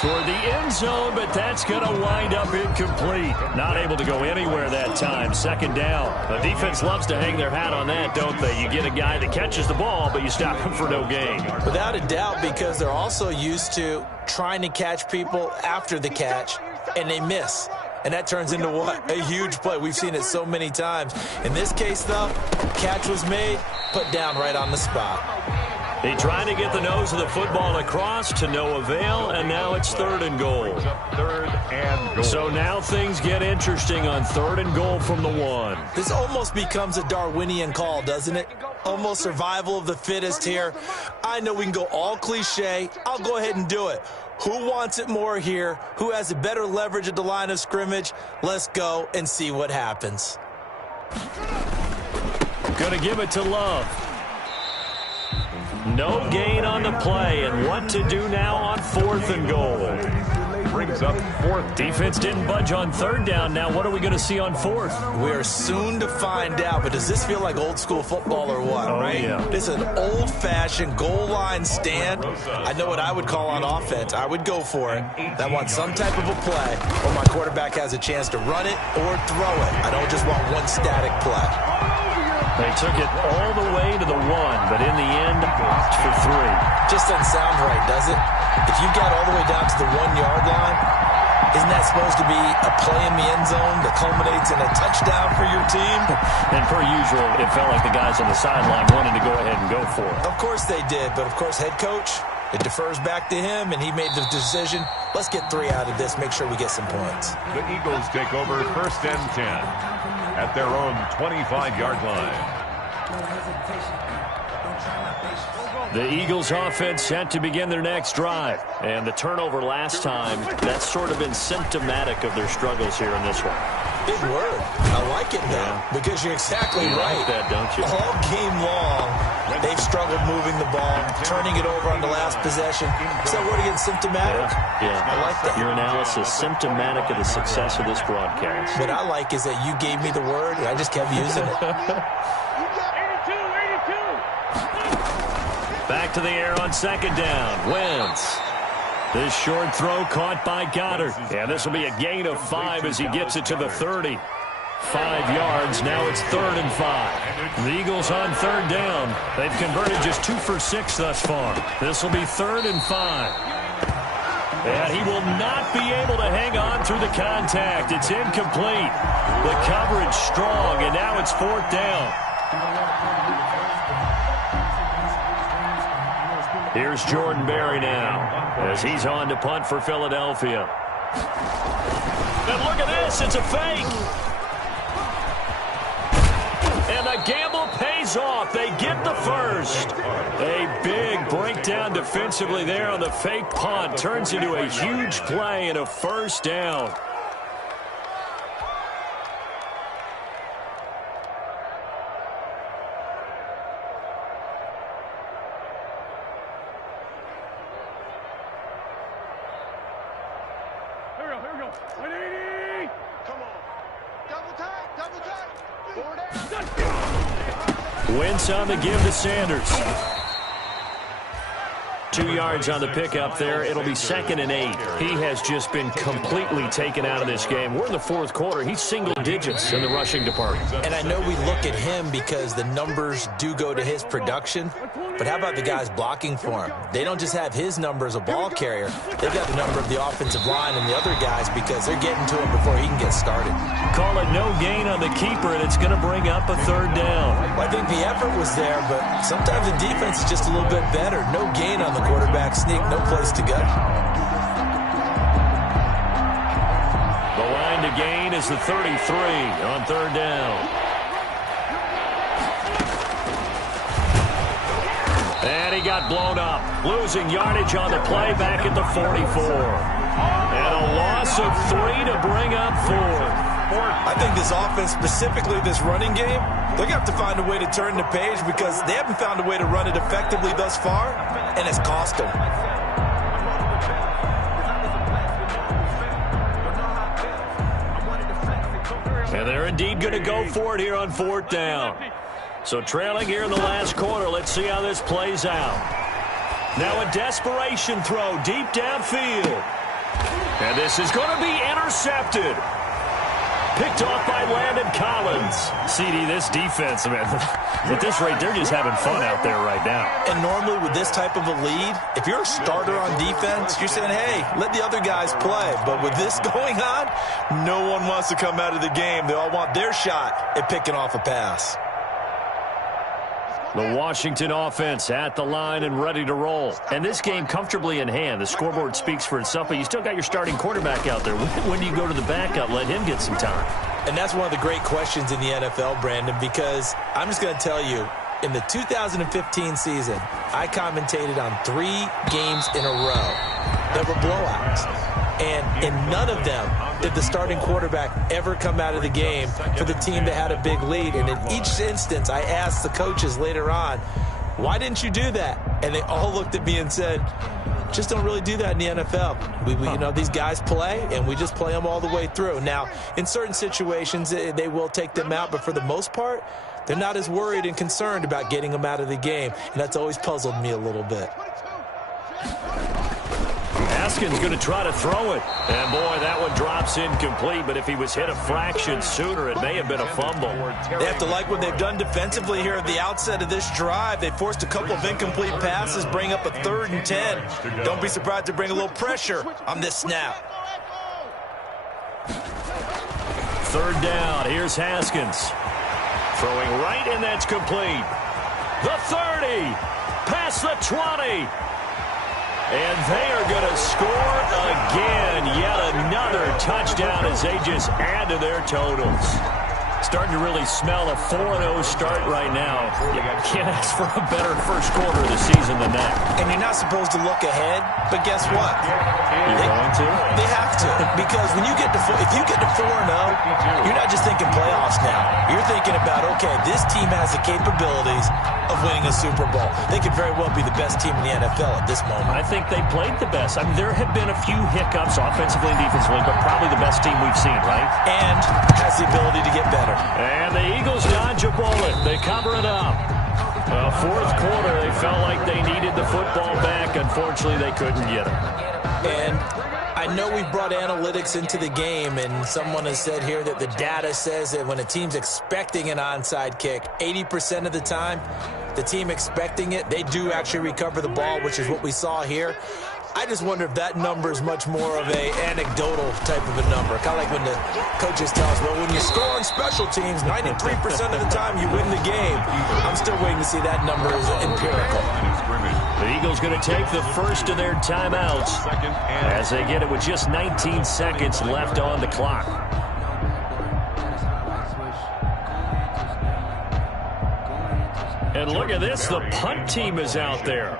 toward the end zone, but that's going to wind up incomplete. Not able to go anywhere that time. 2nd down. The defense loves to hang their hat on that, don't they? You get a guy that catches the ball, but you stop him for no gain. Without a doubt, because they're also used to trying to catch people after the catch, and they miss. And that turns into what? A huge play. We've seen it so many times. In this case, though, catch was made, put down right on the spot. They tried to get the nose of the football across to no avail, and now it's 3rd and goal. 3rd and goal. So now things get interesting on 3rd and goal from the 1. This almost becomes a Darwinian call, doesn't it? Almost survival of the fittest here. I know we can go all cliche. I'll go ahead and do it. Who wants it more here? Who has a better leverage at the line of scrimmage? Let's go and see what happens. Going to give it to Love. No gain on the play, and what to do now on 4th and goal. Brings up 4th. Defense didn't budge on 3rd down. Now what are we going to see on 4th? We are soon to find out, but does this feel like old school football or what, right? Yeah. This is an old-fashioned goal line stand. I know what I would call on offense. I would go for it. I want some type of a play where my quarterback has a chance to run it or throw it. I don't just want one static play. They took it all the way to the 1, but in the end, blocked for 3. Just doesn't sound right, does it? If you got all the way down to the 1-yard line, isn't that supposed to be a play in the end zone that culminates in a touchdown for your team? And per usual, it felt like the guys on the sideline wanted to go ahead and go for it. Of course they did, but of course head coach, it defers back to him, and he made the decision. Let's get 3 out of this, make sure we get some points. The Eagles take over 1st and 10 at their own 25-yard line. The Eagles offense set to begin their next drive. And the turnover last time, that's sort of been symptomatic of their struggles here in this one. Big word. I like it, though, because you're exactly right. Like that, don't you? All game long, they've struggled moving the ball, turning it over on the last possession. Is that word again, symptomatic? Yeah. I like that. Your analysis, symptomatic of the success of this broadcast. What I like is that you gave me the word, and I just kept using it. Back to the air on 2nd down. Wentz. This short throw caught by Goddard. And this will be a gain of 5 as he gets it to the 30. 5 yards. Now it's 3rd and 5. The Eagles on 3rd down. They've converted just 2 for 6 thus far. This will be 3rd and 5. And he will not be able to hang on through the contact. It's incomplete. The coverage strong, and now it's 4th down. Here's Jordan Berry now as he's on to punt for Philadelphia. And look at this. It's a fake. And the gamble pays off. They get the first. A big breakdown defensively there on the fake punt. Turns into a huge play and a 1st down. Here we go. 180. Come on. Double tight. Forward down. Wentz on the give to Sanders. 2 yards on the pickup there. It'll be 2nd and 8. He has just been completely taken out of this game. We're in the 4th quarter. He's single digits in the rushing department. And I know we look at him because the numbers do go to his production. But how about the guys blocking for him? They don't just have his number as a ball carrier. They've got the number of the offensive line and the other guys because they're getting to him before he can get started. Call it no gain on the keeper, and it's going to bring up a 3rd down. Well, I think the effort was there, but sometimes the defense is just a little bit better. No gain on the quarterback sneak, no place to go. The line to gain is the 33 on 3rd down. And he got blown up, losing yardage on the play back at the 44. And a loss of 3 to bring up 4. I think this offense, specifically this running game, they're going to have to find a way to turn the page because they haven't found a way to run it effectively thus far, and it's cost them. And they're indeed going to go for it here on 4th down. So trailing here in the last quarter, let's see how this plays out. Now a desperation throw deep downfield. And this is going to be intercepted. Picked off by Landon Collins. CD, this defense, man, at this rate, they're just having fun out there right now. And normally with this type of a lead, if you're a starter on defense, you're saying, hey, let the other guys play. But with this going on, no one wants to come out of the game. They all want their shot at picking off a pass. The Washington offense at the line and ready to roll. And this game comfortably in hand. The scoreboard speaks for itself, but you still got your starting quarterback out there. When do you go to the backup, let him get some time? And that's one of the great questions in the NFL, Brandon, because I'm just going to tell you, in the 2015 season, I commentated on 3 games in a row that were blowouts. And in none of them did the starting quarterback ever come out of the game for the team that had a big lead. And in each instance, I asked the coaches later on, why didn't you do that? And they all looked at me and said, just don't really do that in the NFL. We you know, these guys play, and we just play them all the way through. Now, in certain situations, they will take them out, but for the most part, they're not as worried and concerned about getting them out of the game. And that's always puzzled me a little bit. Haskins going to try to throw it. And, boy, that one drops incomplete. But if he was hit a fraction sooner, it may have been a fumble. They have to like what they've done defensively here at the outset of this drive. They forced a couple of incomplete passes, bring up a 3rd and 10. Don't be surprised to bring a little pressure on this snap. 3rd down. Here's Haskins. Throwing right, and that's complete. The 30. Past the 20. And they are going to score again. Yet another touchdown as they just add to their totals. Starting to really smell a 4-0 start right now. You can't ask for a better first quarter of the season than that. And you're not supposed to look ahead, but guess what? You're going to? They have to. Because when you get to if you get to 4-0, you're not just thinking playoffs now. You're thinking about, okay, this team has the capabilities of winning a Super Bowl. They could very well be the best team in the NFL at this moment. I think they played the best. I mean, there have been a few hiccups offensively and defensively, but probably the best team we've seen, right? And has the ability to get better. And the Eagles dodge a bullet. They cover it up. Well, fourth quarter, they felt like they needed the football back. Unfortunately, they couldn't get it. And I know we brought analytics into the game, and someone has said here that the data says that when a team's expecting an onside kick, 80% of the time, the team expecting it, they do actually recover the ball, which is what we saw here. I just wonder if that number is much more of a anecdotal type of a number. Kind of like when the coaches tell us, well, when you score on special teams, 93% of the time you win the game. I'm still waiting to see that number is empirical. The Eagles going to take the first of their timeouts as they get it with just 19 seconds left on the clock. And look at this, the punt team is out there.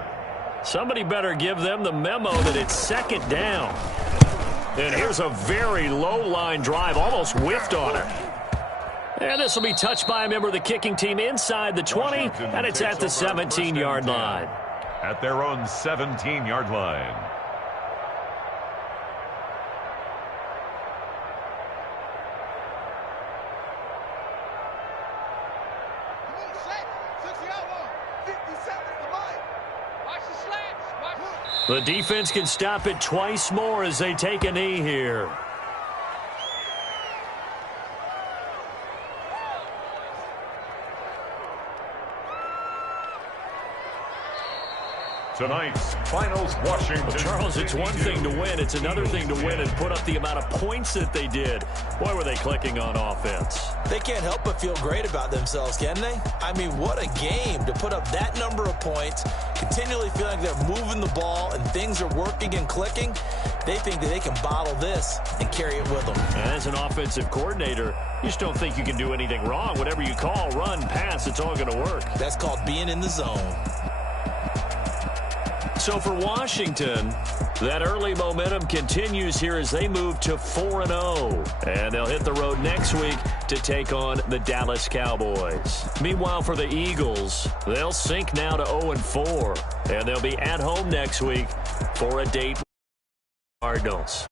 Somebody better give them the memo that it's second down. And here's a very low-line drive, almost whiffed on it. And this will be touched by a member of the kicking team inside the 20, and it's at the 17-yard line. At their own 17-yard line. The defense can stop it twice more as they take a knee here. Tonight's finals, Washington. Well, Charles, it's one thing to win. It's another thing to win and put up the amount of points that they did. Boy, were they clicking on offense. They can't help but feel great about themselves, can they? I mean, what a game to put up that number of points, continually feeling like they're moving the ball and things are working and clicking. They think that they can bottle this and carry it with them. And as an offensive coordinator, you just don't think you can do anything wrong. Whatever you call, run, pass, it's all going to work. That's called being in the zone. So for Washington, that early momentum continues here as they move to 4-0. And they'll hit the road next week to take on the Dallas Cowboys. Meanwhile, for the Eagles, they'll sink now to 0-4. And they'll be at home next week for a date with the Cardinals.